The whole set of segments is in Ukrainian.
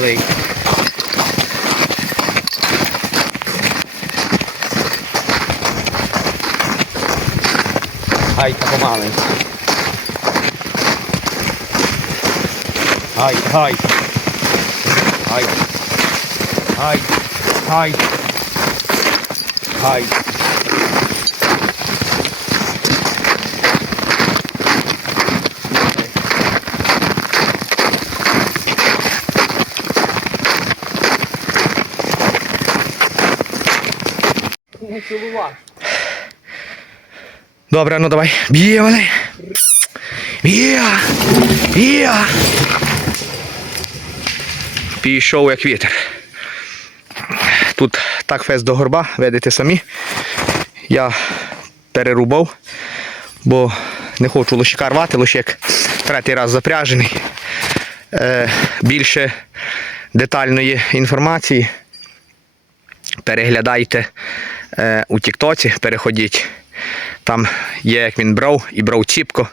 はい、タコ。はい、はい。はい。はい。はい。はい。Цілувати. Добре, ну давай. Б'є мене. Б'є. Б'є. Пішов як вітер. Тут так фест до горба, видите самі. Я перерубав, бо не хочу лощика рвати, лощик третій раз запряжений. Е, більше детальної інформації переглядайте у Тіктоці, переходіть. Там є, як він брав, і брав ціпко.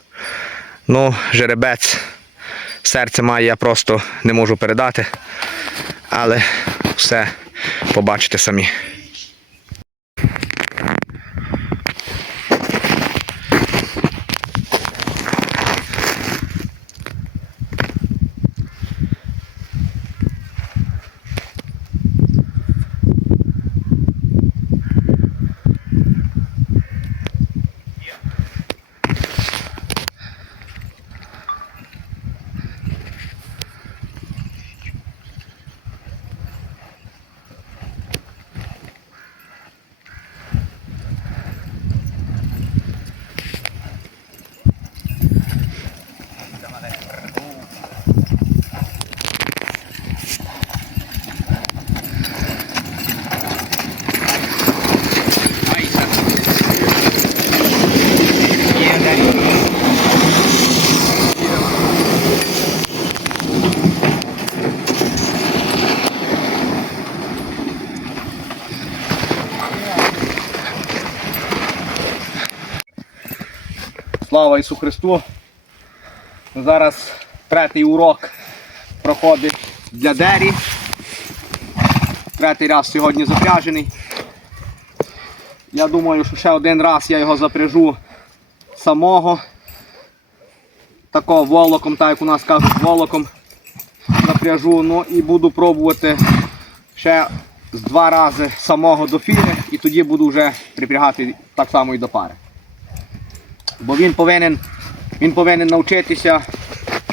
Ну, жеребець, серце має, я просто не можу передати. Але все побачите самі. Слава Ісу Христу! Зараз третій урок проходить для Дері. Третій раз сьогодні запряжений. Я думаю, що ще один раз я його запряжу самого. Такого волоком, так як у нас кажуть, волоком запряжу. Ну і буду пробувати ще з два рази самого до фіри і тоді буду вже припрягати так само і до пари. Бо він повинен, він повинен навчитися,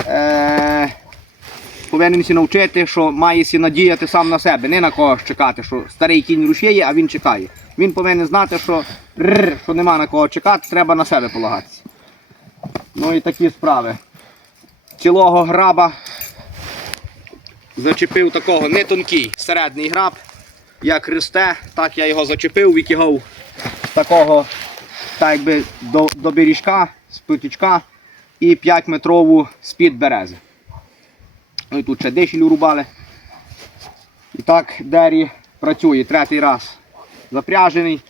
е, повинен сі навчити, що має сі надіяти сам на себе, не на когось чекати, що старий кінь рушіє, а він чекає. Він повинен знати, що, ррр, що нема на кого чекати, треба на себе полагатися. Ну і такі справи. Цілого граба зачепив такого не тонкий середній граб, як христе, так я його зачепив, витягав такого так якби до, до беріжка, з путічка і 5 метрову з-під берези. Ну і тут ще дишіль рубали. І так Дері працює третій раз запряжений.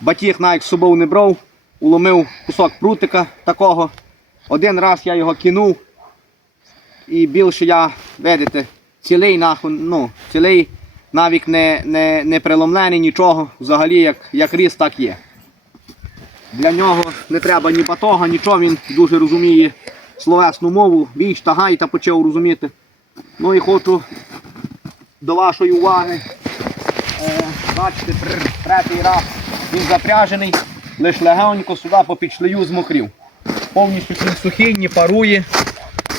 Батіг навіть з собою не брав, уломив кусок прутика такого. Один раз я його кинув. І більше я, видите, цілий нахуй, ну, цілий навіть не, не, не приломлений нічого. Взагалі як, як ріс, так є. Для нього не треба ні батога, нічого, він дуже розуміє словесну мову, віч та гай та почав розуміти. Ну і хочу до вашої уваги. Е, бачите, третій раз він запряжений, лише легенько сюди по підшлею змокрів. Повністю він сухий, не парує.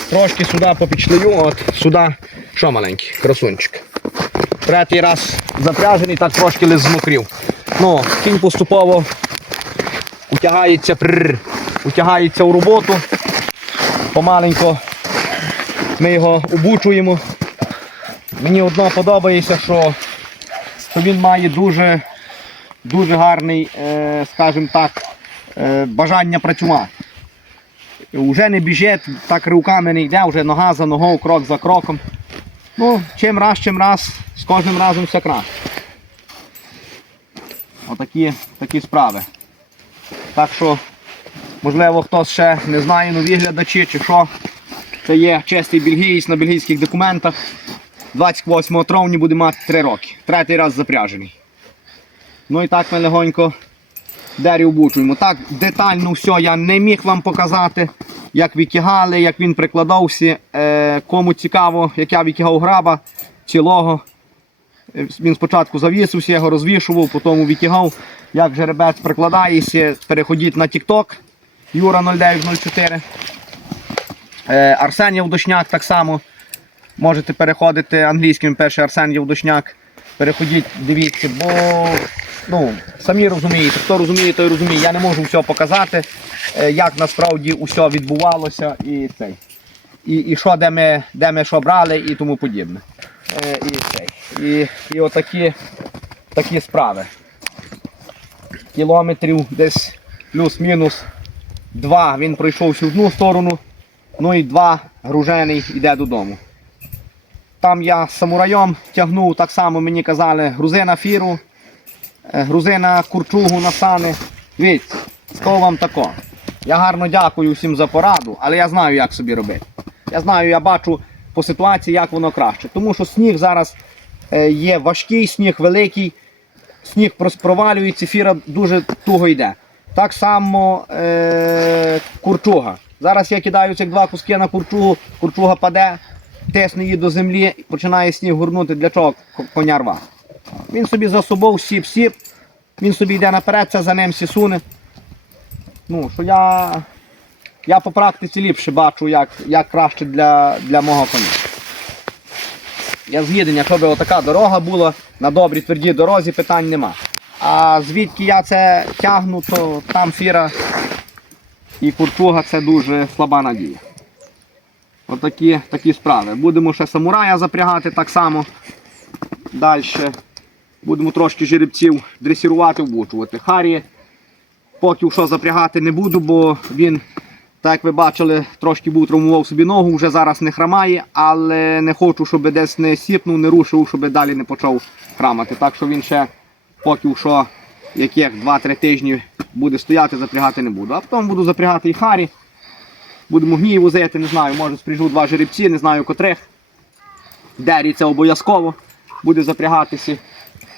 Трошки сюди по підшлею, от сюди, що маленький, красунчик. Третій раз запряжений, так трошки лише змокрів. Ну, кінь поступово утягається, прррр, утягається у роботу. Помаленько ми його обучуємо. Мені одно подобається, що, що він має дуже, дуже гарний, е, скажімо так, е, бажання працювати. Уже не біжить, так руками не йде, вже нога за ногою, крок за кроком. Ну, чим раз, чим раз, з кожним разом все краще. Отакі такі справи. Так що Можливо, хтось ще не знає, нові глядачі чи що. Це є чистий бельгієць на бельгійських документах. 28 травня буде мати 3 роки. Третій раз запряжений. Ну і так ми легонько дері обучуємо. Так детально все я не міг вам показати, як вікігали, як він прикладався. Е, кому цікаво, як я вікігав граба цілого. Е, Він спочатку завісився, я його розвішував, потім вікігав, як жеребець прикладається. Переходіть на TikTok Юра 0904. Е, Арсен Євдошняк так само. Можете переходити англійським пише Арсен Євдошняк. Переходіть, дивіться, бо ну, самі розумієте, хто розуміє, той розуміє. Я не можу все показати, е, як насправді усе відбувалося і цей. І, і що, де ми, де ми що брали і тому подібне. Е, і, цей. і, і отакі такі справи. Кілометрів десь плюс-мінус два. Він пройшовся в одну сторону, ну і два гружений йде додому. Там я самураєм тягнув, так само мені казали, грузи на фіру, е, грузи на курчугу на сани. Дивіться, скажу вам тако. Я гарно дякую всім за пораду, але я знаю, як собі робити. Я знаю, я бачу по ситуації, як воно краще. Тому що сніг зараз е, є важкий, сніг великий, сніг провалюється, фіра дуже туго йде. Так само е, курчуга. Зараз я кидаю цих два куски на курчугу, курчуга паде, тисне її до землі, починає сніг гурнути. Для чого коня рва? Він собі за собою сіп-сіп, він собі йде наперед, це за ним сісуне. Ну, що я, я по практиці ліпше бачу, як, як краще для, для мого коня. Я згіден, якщо б отака дорога була, на добрій твердій дорозі питань нема. А звідки я це тягну, то там фіра і курчуга це дуже слаба надія. Отакі такі справи. Будемо ще самурая запрягати так само. Далі. Будемо трошки жеребців дресірувати, вбучувати. Харі поки що запрягати не буду, бо він, так як ви бачили, трошки був травмував собі ногу, вже зараз не храмає, але не хочу, щоб десь не сіпнув, не рушив, щоб далі не почав храмати. Так що він ще поки що яких 2-3 тижні буде стояти, запрягати не буду. А потім буду запрягати і Харі. Будемо гній возити, не знаю, може спряжу два жеребці, не знаю котрих. Дері це обов'язково буде запрягатися.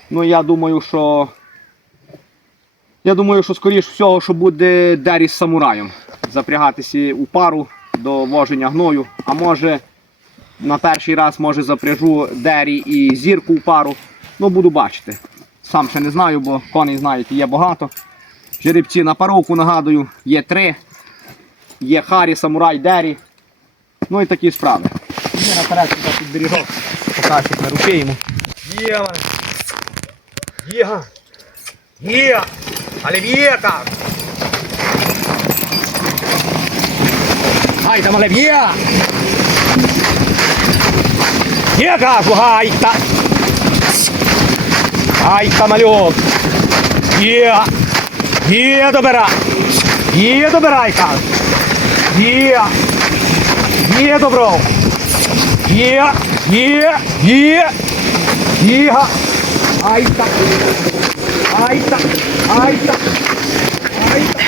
Ну я думаю, що я думаю, що скоріш всього, що буде Дері з самураєм запрягатися у пару до воження гною. А може на перший раз може запряжу Дері і зірку у пару. Ну буду бачити. Сам ще не знаю, бо коней, знаєте, є багато. Жеребці на паровку нагадую, є три. Є Харі, самурай, Дері. Ну і такі справи. Ми наперед сюди під бережок. Покажу, як ми рухаємо. Є! Є! Є! Але віка! Гай там, але є! Є, кажу, гай та! Гай та, малюк! Є! Є, добира! Є, добирай, кажу! Є! Є, добро! Є! Є! Є! Є! Ай та! Ай та! Ай та! Ай та!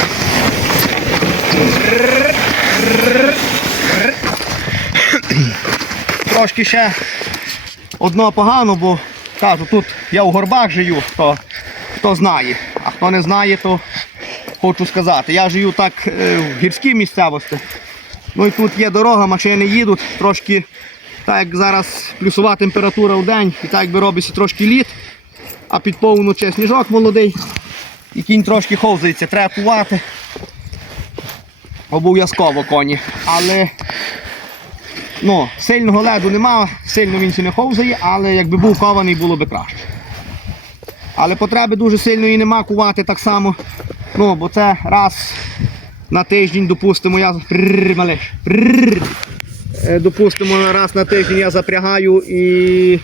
Трошки ще одно погано, бо кажу, тут я у горбах живу, хто, хто знає. А хто не знає, то хочу сказати. Я живу так е, в гірській місцевості. Ну і тут є дорога, машини їдуть, трошки, так як зараз плюсова температура в день, і так якби робиться трошки лід, а під повночі сніжок молодий. І кінь трошки ховзається, треба кувати. Обов'язково коні. Але Ну, сильного леду нема, сильно він ще не ховзає, але якби був кований, було би краще. Але потреби дуже сильної нема кувати так само. Ну, бо це раз на тиждень, допустимо, я. Малиш. Е, Допустимо, раз на тиждень я запрягаю і.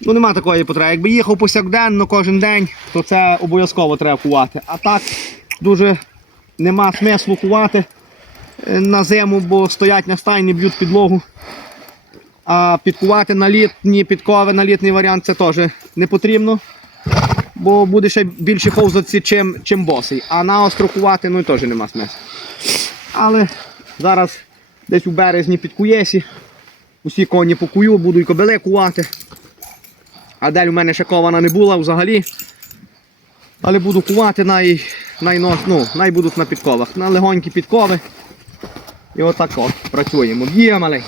Ну, нема такої потреби. Якби їхав повсякденно кожен день, то це обов'язково треба кувати. А так дуже нема смислу кувати е, на зиму, бо стоять на стайні, б'ють підлогу. А підкувати на літні підкови, на літній варіант це теж не потрібно, бо буде ще більше ховзатися, чим, чим босий. А на остро кувати ну і теж нема смислу. Але зараз десь у березні під куєсі. Усі коні покую, буду й кобили кувати. А дель у мене ще кована не була взагалі. Але буду кувати най, най, нос- ну, най будуть на підковах. На легонькі підкови. І отак от працюємо. Є малий.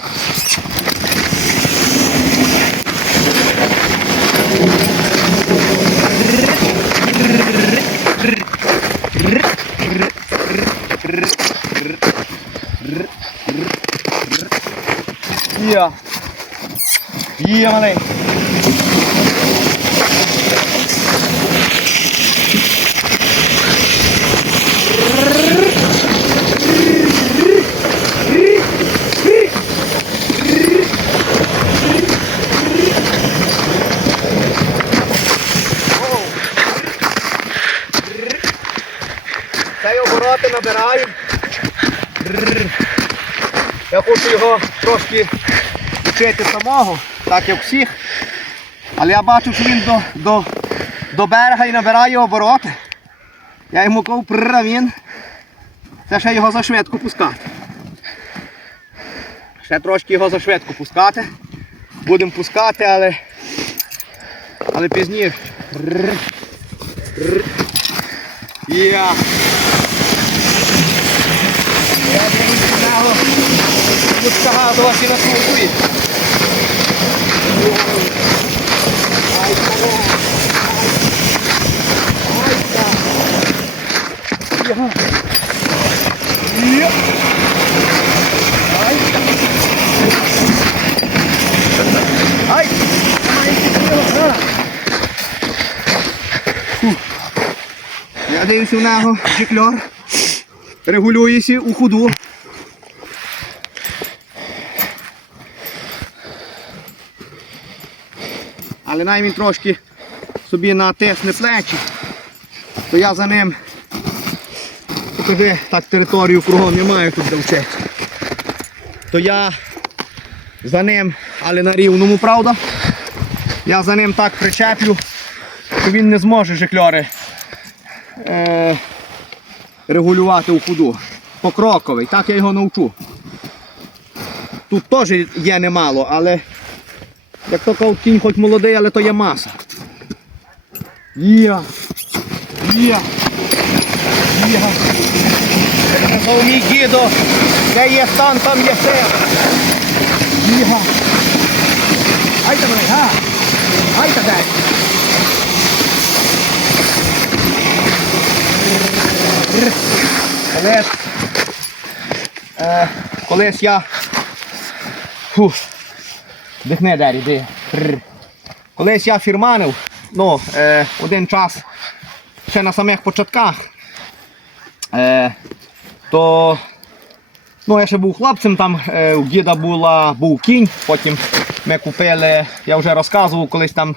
Є. Є малий. Бррр. Я хочу його трошки вчити самого, так як всіх. Але я бачу, що він до, до, до берега і набирає обороти. Я йому пррр, він. Це ще його за швидко пускати. Ще трошки його за швидко пускати. Будемо пускати, але, але пізніше. Я. Я дивлюся на нього. Пускага до вас і на службі. Ай, кого? Ай, так. Я. Є. Ай, так. Ай, ай, ай, Фу. Я дивлюся в нього, жикльор. Регулюється у ходу. Але най він трошки собі натисне плечі, то я за ним покажи, так територію кругом немає тут де. То я за ним, але на рівному, правда, я за ним так причеплю, що він не зможе жикльори е, регулювати у ходу. Покроковий, так я його навчу. Тут теж є немало, але як то кажуть, кінь хоч молодий, але то є маса. Є. Є. Є. Казав мій дідо, де є стан, там є сила. Є. Айта мене, га? Айта дай. Колись, е, колись я. Фу, дихни дері, де. Колись я фірманив, ну, е, один час ще на самих початках, е, то ну, я ще був хлопцем, там у діда була, був кінь, потім ми купили, я вже розказував колись там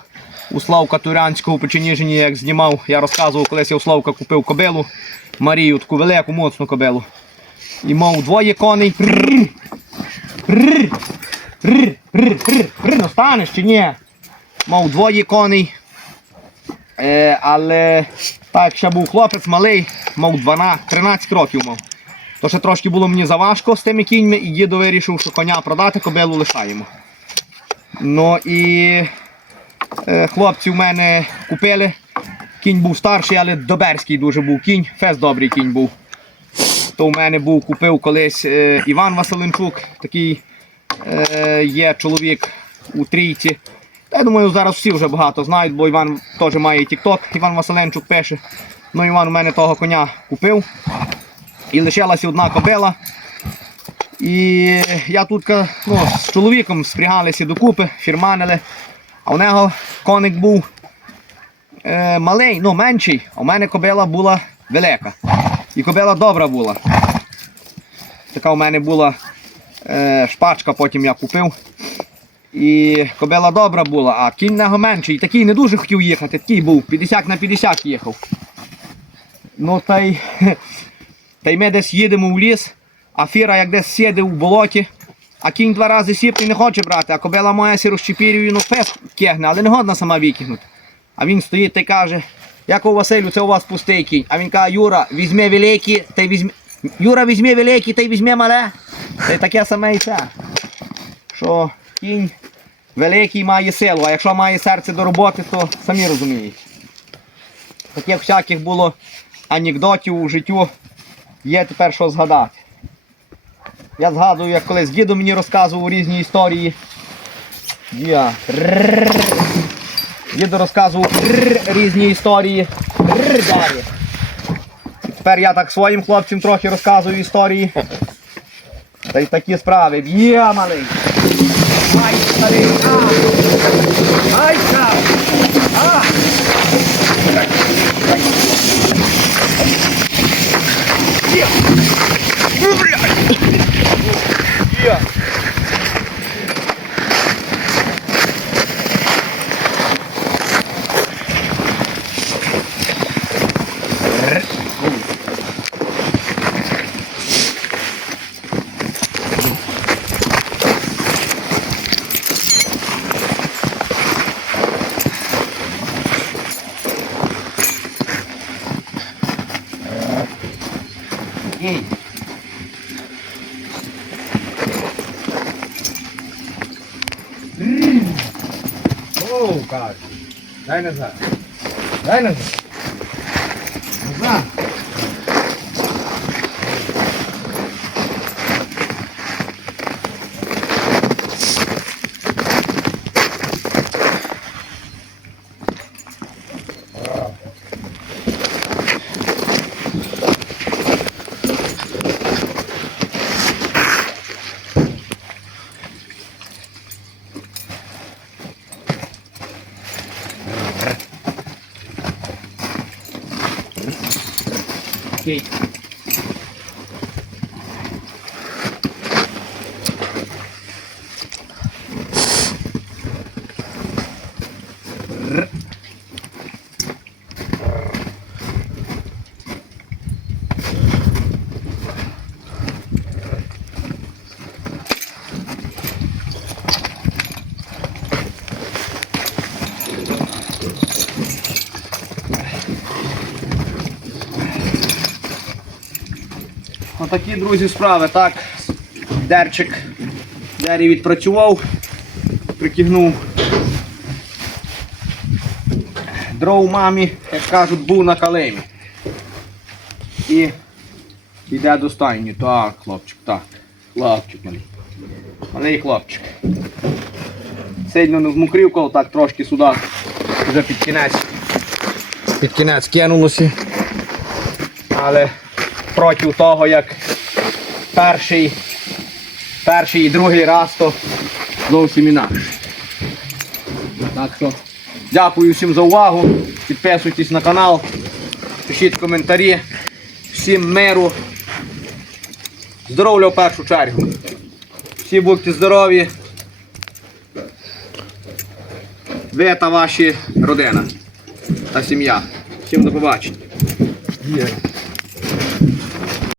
у Славка Турянського у Печеніжині, як знімав, я розказував, колись я у Славка купив кобилу, Марію, таку велику, моцну кобилу. І мав двоє коней. Ну станеш чи ні? Мав двоє коней. Е, але так, ще був хлопець малий, мав 12, 13 років мав. То ще трошки було мені заважко з тими кіньми, і дідо вирішив, що коня продати, кобилу лишаємо. Ну і е, хлопці в мене купили. Кінь був старший, але доберський дуже був кінь. Фес добрий кінь був. То в мене був, купив колись е, Іван Василенчук, такий е, є чоловік у трійці. Я думаю, зараз всі вже багато знають, бо Іван теж має тік-ток, Іван Василенчук пише. Ну, Іван у мене того коня купив. І лишилася одна кобила. І я тут ну, з чоловіком спрягалися докупи, фірманили. А у нього коник був е, малий, ну менший, у мене кобила була велика. І кобила добра була. Така у мене була е, шпачка, потім я купив. І кобила добра була, а кінь нього менший. Такий не дуже хотів їхати, такий був, 50 на 50 їхав. Ну та й, та й ми десь їдемо в ліс, а фіра як десь сіде в болоті, а кінь два рази сіп і не хоче брати, а кобила моя сі розчепірює, ну пес кегне, але не годна сама викинути. А він стоїть та каже, Яков Василю, це у вас пустий кінь. А він каже, Юра, візьми великий, та й візьми. Юра візьме великий, та й візьме мале. Та й таке саме і це. Що кінь великий має силу, а якщо має серце до роботи, то самі розумієте. Таких всяких було анекдотів у життю, є тепер що згадати. Я згадую, як колись діду мені розказував різні історії. Я. Діду розказував різні історії. Далі. Тепер я так своїм хлопцям трохи розказую історії. Та й такі справи. Є, малий. Ай, малий. А. Ай, чав. А. Є. Ну, блядь. Є. Oh God, dinosaur, dinosaur. Отакі, друзі, справи. Так, дерчик дері відпрацював, притягнув дров мамі, як кажуть, був на калимі. І йде до стайні. Так, хлопчик, так. Хлопчик малий. Малий хлопчик. Сильно не змокрів, коли так трошки сюди вже під кінець. Під кінець кинулося. Але проти того, як перший, перший і другий раз, то зовсім інакше. Так що дякую всім за увагу. Підписуйтесь на канал, пишіть коментарі. Всім миру. Здоров'я в першу чергу. Всі будьте здорові. Ви та ваші родина та сім'я. Всім до побачення.